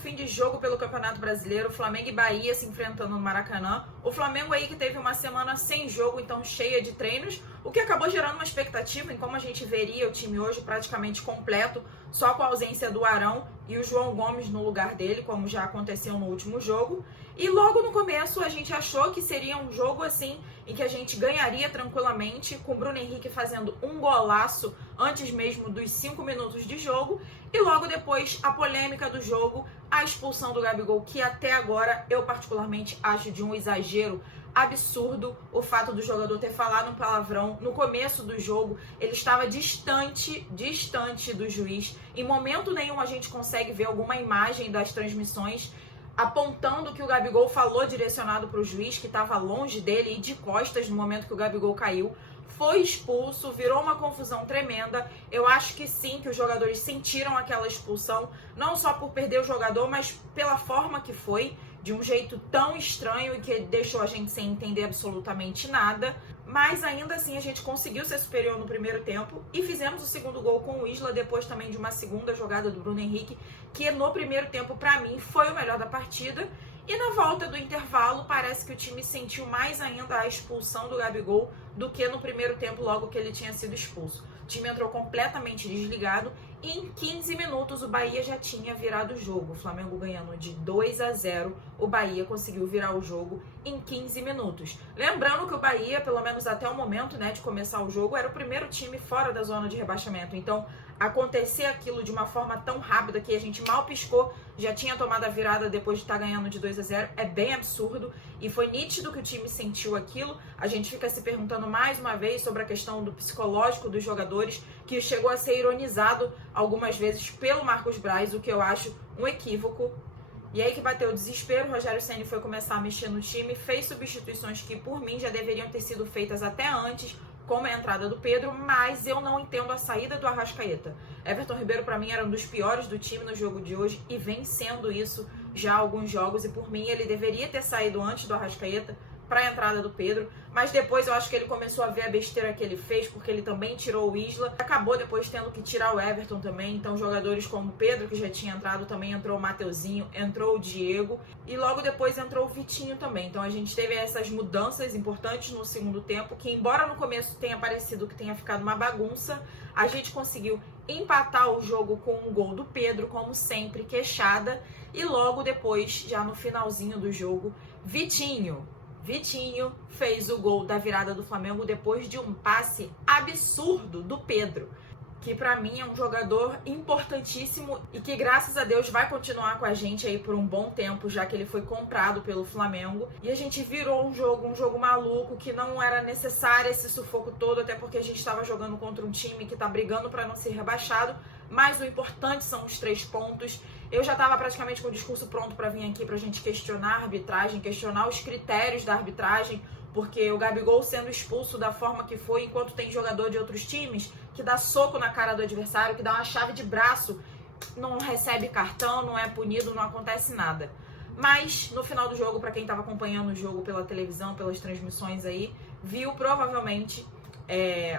fim de jogo pelo Campeonato Brasileiro, Flamengo e Bahia se enfrentando no Maracanã. O Flamengo aí que teve uma semana sem jogo, então cheia de treinos, o que acabou gerando uma expectativa em como a gente veria o time hoje praticamente completo, só com a ausência do Arão e o João Gomes no lugar dele, como já aconteceu no último jogo. E logo no começo a gente achou que seria um jogo assim, em que a gente ganharia tranquilamente, com o Bruno Henrique fazendo um golaço antes mesmo dos 5 minutos de jogo. E logo depois a polêmica do jogo, a expulsão do Gabigol, que até agora eu particularmente acho de um exagero absurdo o fato do jogador ter falado um palavrão no começo do jogo. Ele estava distante do juiz. Em momento nenhum a gente consegue ver alguma imagem das transmissões apontando que o Gabigol falou direcionado para o juiz, que estava longe dele e de costas no momento que o Gabigol caiu. Foi expulso, virou uma confusão tremenda. Eu acho que sim, que os jogadores sentiram aquela expulsão, não só por perder o jogador, mas pela forma que foi, de um jeito tão estranho e que deixou a gente sem entender absolutamente nada. Mas ainda assim a gente conseguiu ser superior no primeiro tempo e fizemos o segundo gol com o Isla, depois também de uma segunda jogada do Bruno Henrique, que no primeiro tempo para mim foi o melhor da partida. E na volta do intervalo, parece que o time sentiu mais ainda a expulsão do Gabigol do que no primeiro tempo, logo que ele tinha sido expulso. O time entrou completamente desligado e em 15 minutos o Bahia já tinha virado o jogo. O Flamengo ganhando de 2-0, o Bahia conseguiu virar o jogo em 15 minutos. Lembrando que o Bahia, pelo menos até o momento, né, de começar o jogo, era o primeiro time fora da zona de rebaixamento. Então, acontecer aquilo de uma forma tão rápida que a gente mal piscou, já tinha tomado a virada depois de estar ganhando de 2-0, é bem absurdo e foi nítido que o time sentiu aquilo. A gente fica se perguntando mais uma vez sobre a questão do psicológico dos jogadores, que chegou a ser ironizado algumas vezes pelo Marcos Braz, o que eu acho um equívoco. E aí que bateu o desespero, o Rogério Ceni foi começar a mexer no time, fez substituições que por mim já deveriam ter sido feitas até antes, como a entrada do Pedro, mas eu não entendo a saída do Arrascaeta. Everton Ribeiro, para mim, era um dos piores do time no jogo de hoje e vem sendo isso já há alguns jogos. E por mim, ele deveria ter saído antes do Arrascaeta para a entrada do Pedro, mas depois eu acho que ele começou a ver a besteira que ele fez, porque ele também tirou o Isla, acabou depois tendo que tirar o Everton também. Então jogadores como o Pedro, que já tinha entrado, também entrou o Mateuzinho, entrou o Diego e logo depois entrou o Vitinho também. Então a gente teve essas mudanças importantes no segundo tempo, que embora no começo tenha parecido que tenha ficado uma bagunça, a gente conseguiu empatar o jogo com um gol do Pedro, como sempre, queixada, e logo depois, já no finalzinho do jogo, Vitinho fez o gol da virada do Flamengo depois de um passe absurdo do Pedro, que pra mim é um jogador importantíssimo e que graças a Deus vai continuar com a gente aí por um bom tempo, já que ele foi comprado pelo Flamengo. E a gente virou um jogo maluco, que não era necessário esse sufoco todo, até porque a gente estava jogando contra um time que tá brigando para não ser rebaixado, mas o importante são os 3 pontos. Eu já estava praticamente com o discurso pronto para vir aqui pra gente questionar a arbitragem, questionar os critérios da arbitragem, porque o Gabigol sendo expulso da forma que foi, enquanto tem jogador de outros times que dá soco na cara do adversário, que dá uma chave de braço, não recebe cartão, não é punido, não acontece nada. Mas no final do jogo, para quem estava acompanhando o jogo pela televisão, pelas transmissões aí, viu provavelmente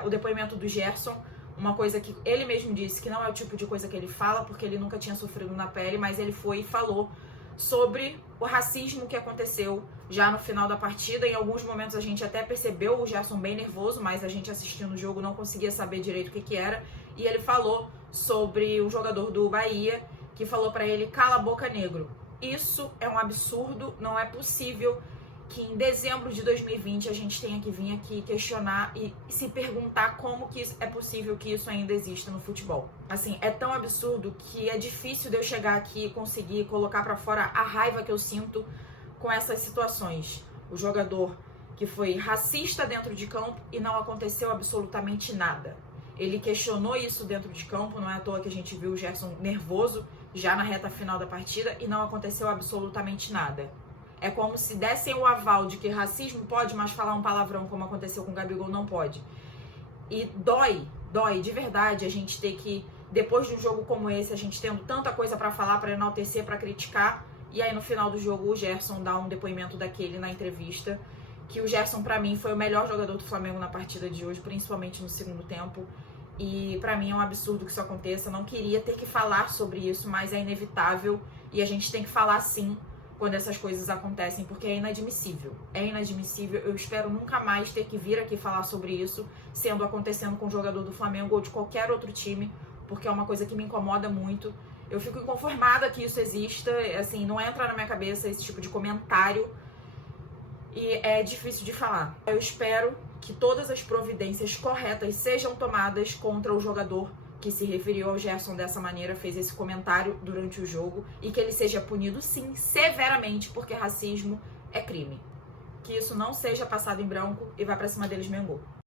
o depoimento do Gerson, uma coisa que ele mesmo disse que não é o tipo de coisa que ele fala, porque ele nunca tinha sofrido na pele, mas ele foi e falou sobre o racismo que aconteceu já no final da partida. Em alguns momentos a gente até percebeu o Gerson bem nervoso, mas a gente assistindo o jogo não conseguia saber direito o que era. E ele falou sobre um jogador do Bahia que falou pra ele: cala a boca, negro. Isso é um absurdo, não é possível que em dezembro de 2020 a gente tenha que vir aqui questionar e se perguntar como que é possível que isso ainda exista no futebol. Assim, é tão absurdo que é difícil de eu chegar aqui e conseguir colocar pra fora a raiva que eu sinto com essas situações. O jogador que foi racista dentro de campo e não aconteceu absolutamente nada. Ele questionou isso dentro de campo, não é à toa que a gente viu o Gerson nervoso já na reta final da partida e não aconteceu absolutamente nada. É como se dessem o aval de que racismo pode, mas falar um palavrão como aconteceu com o Gabigol não pode. E dói de verdade a gente ter que, depois de um jogo como esse, a gente tendo tanta coisa pra falar, pra enaltecer, pra criticar, e aí no final do jogo o Gerson dá um depoimento daquele na entrevista, que o Gerson pra mim foi o melhor jogador do Flamengo na partida de hoje, principalmente no segundo tempo. E pra mim é um absurdo que isso aconteça. Eu não queria ter que falar sobre isso, mas é inevitável e a gente tem que falar sim quando essas coisas acontecem, porque é inadmissível. É inadmissível. Eu espero nunca mais ter que vir aqui falar sobre isso, sendo acontecendo com um jogador do Flamengo ou de qualquer outro time, porque é uma coisa que me incomoda muito. Eu fico inconformada que isso exista, assim, não entra na minha cabeça esse tipo de comentário e é difícil de falar. Eu espero que todas as providências corretas sejam tomadas contra o jogador que se referiu ao Gerson dessa maneira, fez esse comentário durante o jogo, e que ele seja punido, sim, severamente, porque racismo é crime. Que isso não seja passado em branco e vá pra cima deles, Mengão.